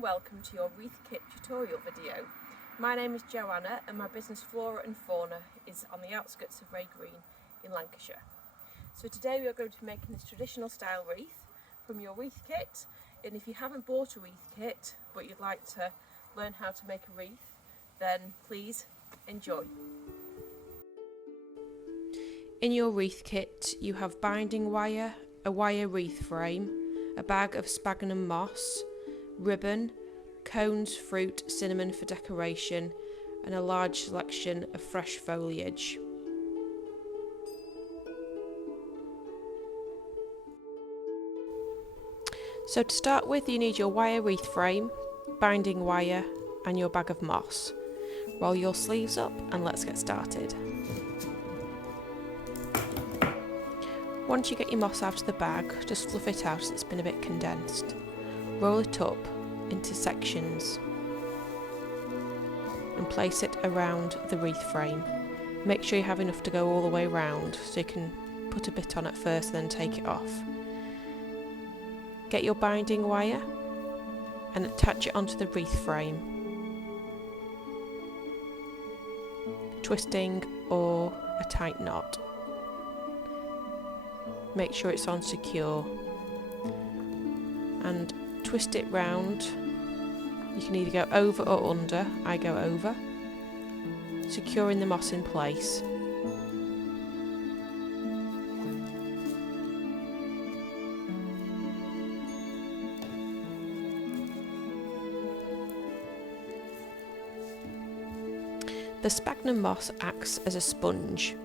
and welcome to your Wreath Kit tutorial video. My name is Joanna and my business Flora and Fauna is on the outskirts of Ray Green in Lancashire. So today we are going to be making this traditional style wreath from your Wreath Kit, and if you haven't bought a Wreath Kit but you'd like to learn how to make a wreath, then please enjoy. In your Wreath Kit you have binding wire, a wire wreath frame, a bag of sphagnum moss, ribbon, cones, fruit, cinnamon for decoration, and a large selection of fresh foliage. So to start with, you need your wire wreath frame, binding wire, and your bag of moss. Roll your sleeves up and let's get started. Once you get your moss out of the bag, just fluff it out as it's been a bit condensed. Roll it up into sections and place it around the wreath frame. Make sure you have enough to go all the way around so you can put a bit on at first and then take it off. Get your binding wire and attach it onto the wreath frame, twisting or a tight knot. Make sure it's on secure and twist it round. You can either go over or under. I go over, securing the moss in place. The sphagnum moss acts as a sponge,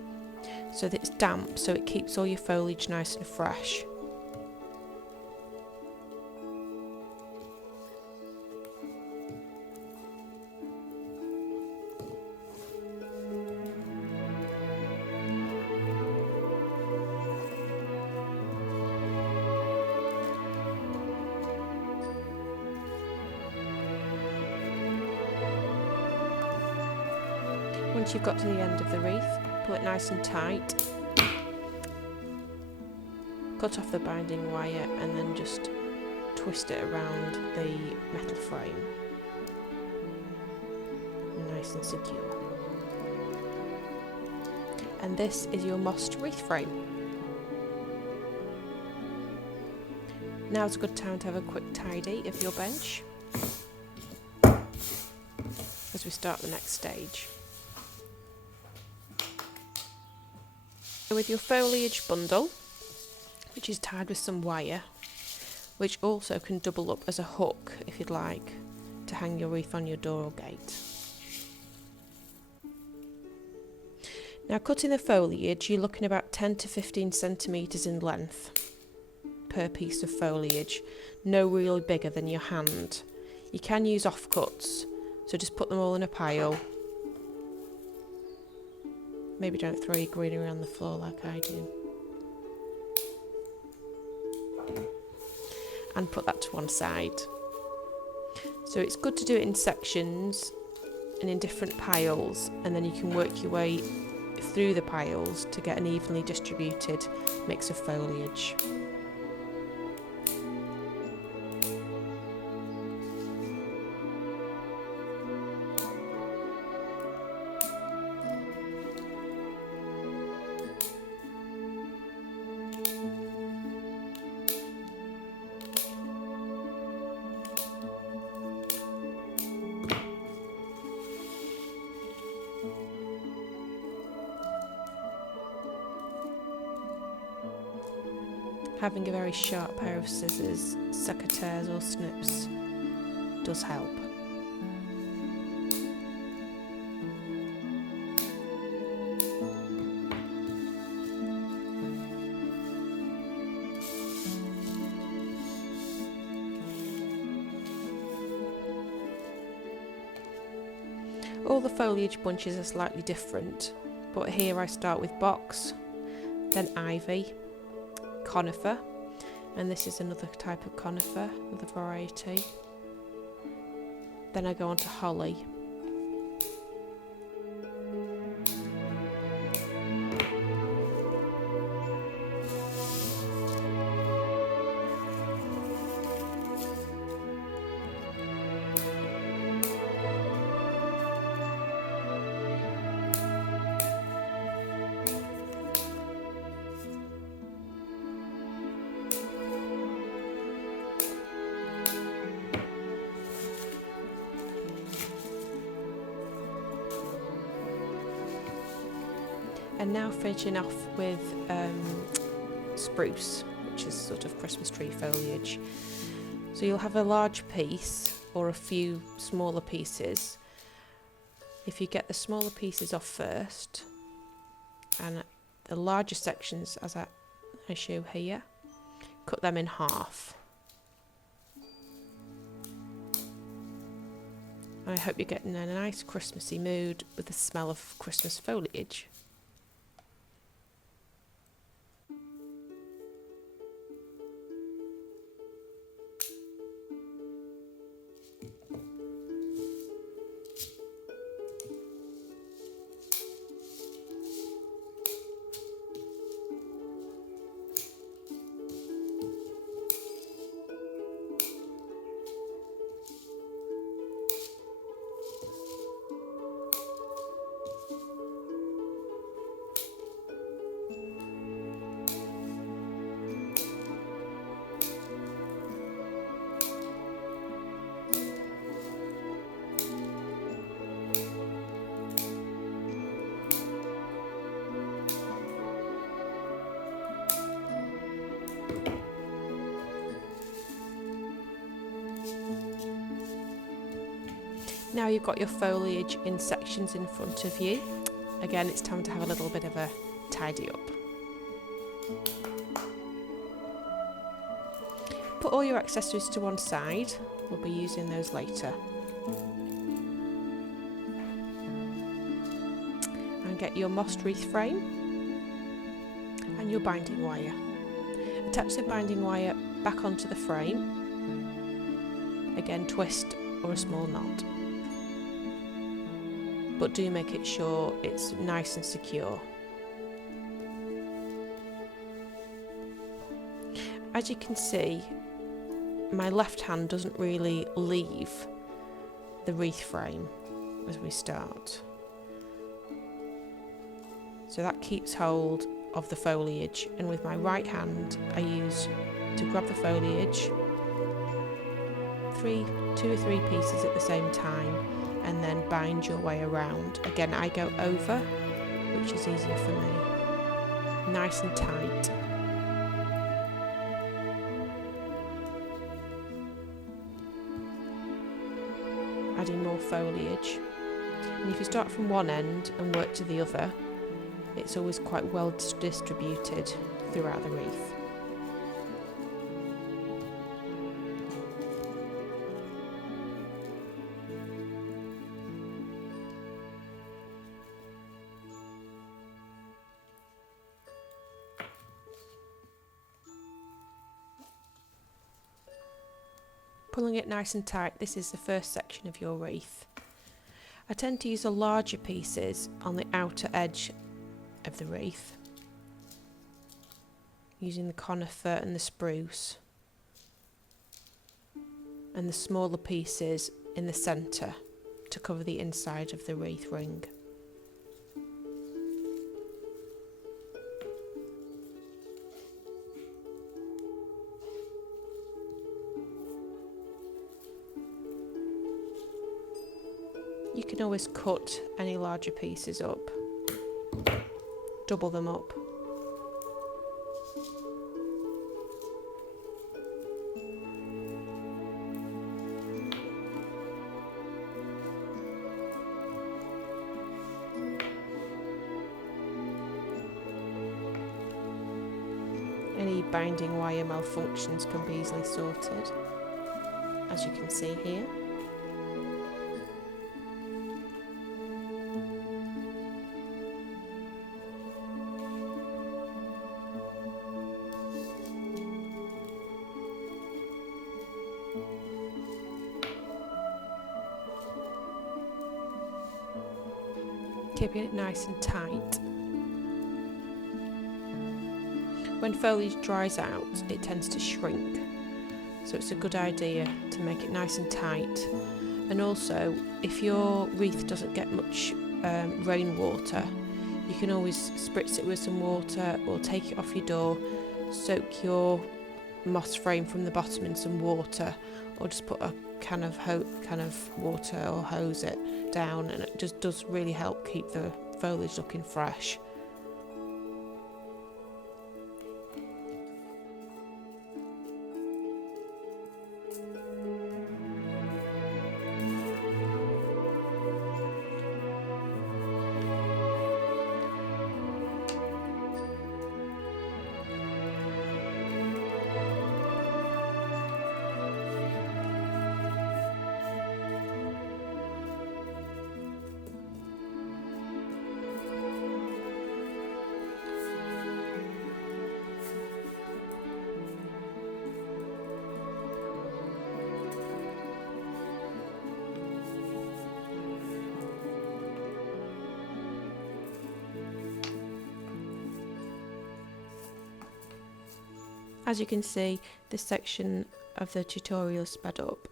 so that it's damp, so it keeps all your foliage nice and fresh. Once you've got to the end of the wreath, pull it nice and tight, cut off the binding wire and then just twist it around the metal frame, nice and secure. And this is your mossed wreath frame. Now's a good time to have a quick tidy of your bench as we start the next stage. With your foliage bundle, which is tied with some wire, which also can double up as a hook if you'd like to hang your wreath on your door or gate. Now, cutting the foliage, you're looking about 10 to 15 centimetres in length per piece of foliage, no really bigger than your hand. You can use offcuts, so just put them all in a pile. Maybe don't throw your greenery on the floor like I do. And put that to one side. So it's good to do it in sections and in different piles, and then you can work your way through the piles to get an evenly distributed mix of foliage. Having a very sharp pair of scissors, secateurs or snips does help. All the foliage bunches are slightly different, but here I start with box, then ivy, conifer, and this is another type of conifer, another variety. Then I go on to holly. And now finishing off with spruce, which is sort of Christmas tree foliage. So you'll have a large piece or a few smaller pieces. If you get the smaller pieces off first, and the larger sections, as I show here, cut them in half. I hope you're getting in a nice Christmassy mood with the smell of Christmas foliage. Now you've got your foliage in sections in front of you. Again, it's time to have a little bit of a tidy up. Put all your accessories to one side. We'll be using those later. And get your mossed wreath frame and your binding wire. Attach the binding wire back onto the frame. Again, twist or a small knot. But do make it sure it's nice and secure. As you can see, my left hand doesn't really leave the wreath frame as we start. So that keeps hold of the foliage, and with my right hand I use to grab the foliage, 2 or 3 pieces at the same time, and then bind your way around. Again, I go over, which is easier for me. Nice and tight. Adding more foliage. And if you start from one end and work to the other, it's always quite well distributed throughout the wreath. Pulling it nice and tight, this is the first section of your wreath. I tend to use the larger pieces on the outer edge of the wreath, using the conifer and the spruce, and the smaller pieces in the centre to cover the inside of the wreath ring. You can always cut any larger pieces up, double them up. Any binding wire malfunctions can be easily sorted, as you can see here. Keeping it nice and tight. When foliage dries out, it tends to shrink, so it's a good idea to make it nice and tight. And also, if your wreath doesn't get much rainwater, you can always spritz it with some water or take it off your door, soak your moss frame from the bottom in some water, or just put a can of water or hose it down, and it just does really help keep the foliage looking fresh. As you can see, this section of the tutorial is sped up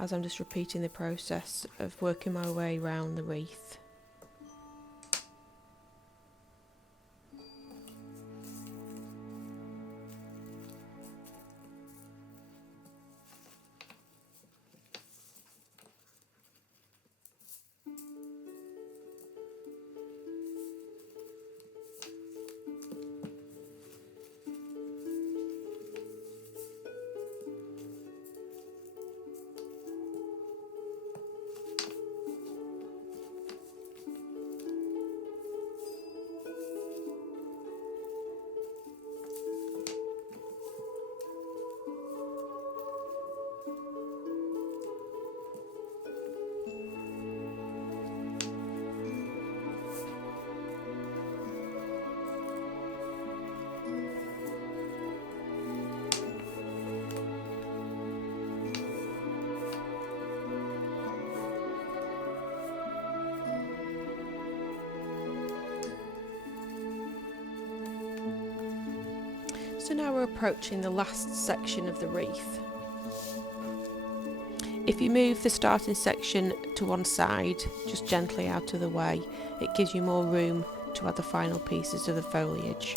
as I'm just repeating the process of working my way around the wreath. So now we're approaching the last section of the wreath. If you move the starting section to one side, just gently out of the way, it gives you more room to add the final pieces of the foliage.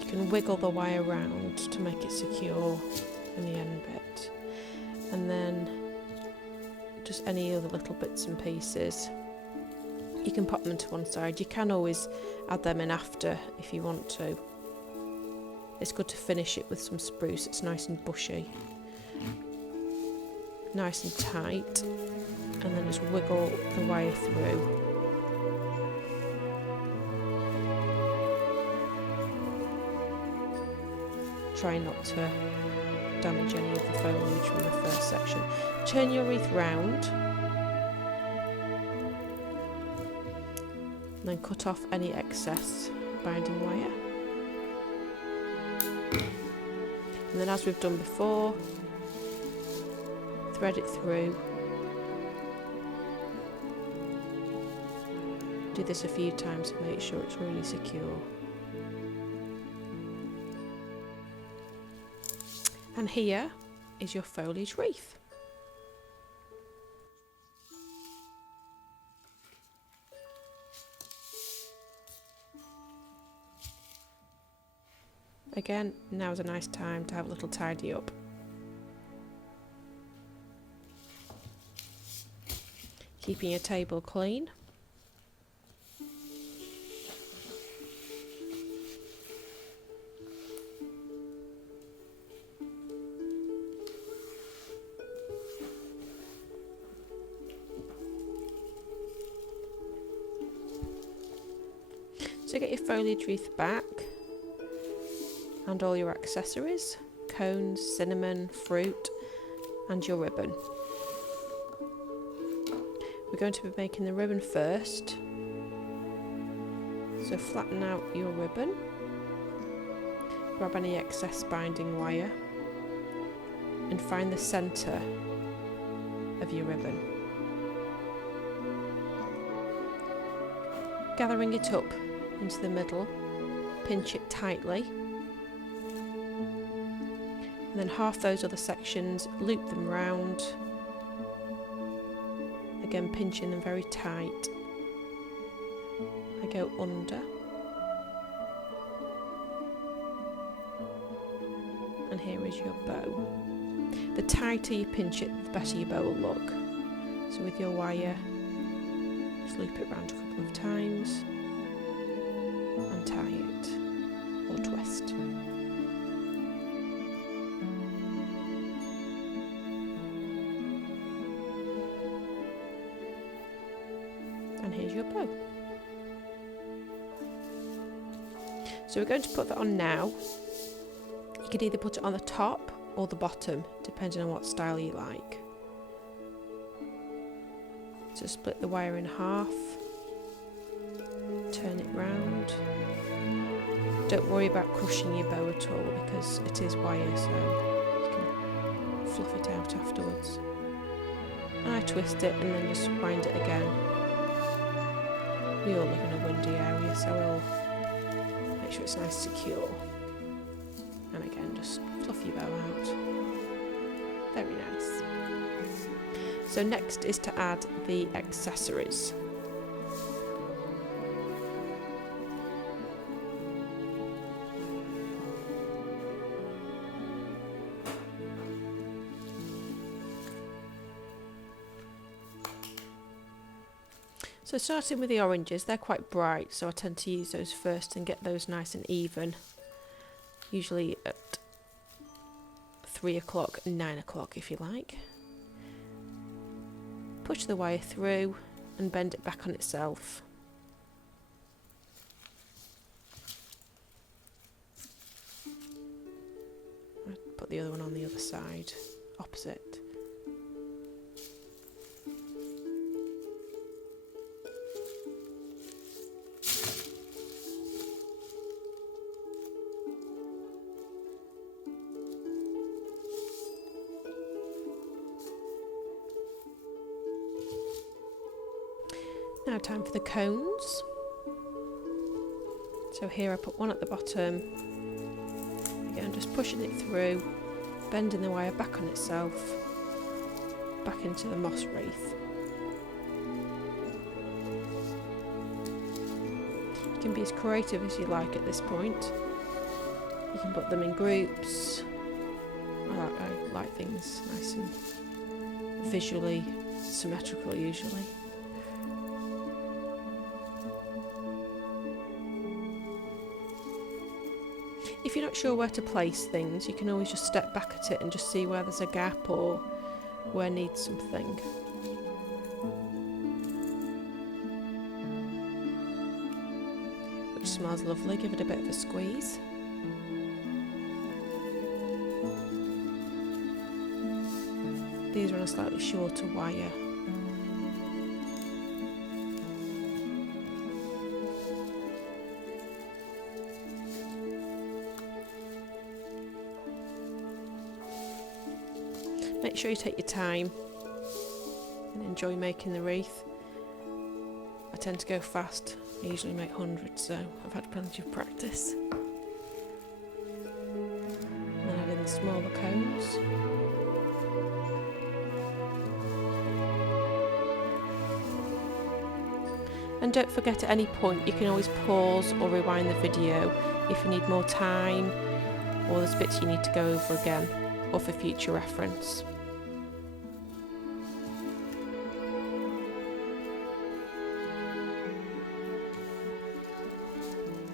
You can wiggle the wire around to make it secure in the end bit, and then just any other little bits and pieces you can pop them to one side. You can always add them in after if you want to. It's good to finish it with some spruce. It's nice and bushy, nice and tight, and then just wiggle the wire through. Try not to damage any of the foliage from the first section. Turn your wreath round and then cut off any excess binding wire. And then, as we've done before, thread it through. Do this a few times to make sure it's really secure. And here is your foliage wreath. Again, now's a nice time to have a little tidy up. Keeping your table clean. So get your foliage wreath back and all your accessories, cones, cinnamon, fruit and your ribbon. We're going to be making the ribbon first, so flatten out your ribbon, grab any excess binding wire and find the centre of your ribbon. Gathering it up into the middle, pinch it tightly, and then half those other sections, loop them round, again pinching them very tight. I go under, and here is your bow. The tighter you pinch it, the better your bow will look. So with your wire, just loop it round a couple of times, untie it or twist. And here's your bow. So we're going to put that on now. You can either put it on the top or the bottom, depending on what style you like. So split the wire in half, turn it round, Don't worry about crushing your bow at all because it is wire, so you can fluff it out afterwards. And I twist it and then just wind it again. We all live in a windy area, so we'll make sure it's nice and secure. And again, just fluff your bow out. Very nice. So next is to add the accessories. So starting with the oranges, they're quite bright, so I tend to use those first and get those nice and even. Usually at 3 o'clock and 9 o'clock if you like. Push the wire through and bend it back on itself. I'll put the other one on the other side, opposite. Now time for the cones. So here I put one at the bottom. Again, just pushing it through, bending the wire back on itself, back into the moss wreath. You can be as creative as you like at this point. You can put them in groups. I like things nice and visually symmetrical usually. If you're not sure where to place things, you can always just step back at it and just see where there's a gap or where needs something. Which smells lovely, give it a bit of a squeeze. These are on a slightly shorter wire. Make sure you take your time and enjoy making the wreath. I tend to go fast. I usually make hundreds, so I've had plenty of practice. And then add in the smaller cones. And don't forget, at any point you can always pause or rewind the video if you need more time or there's bits you need to go over again or for future reference.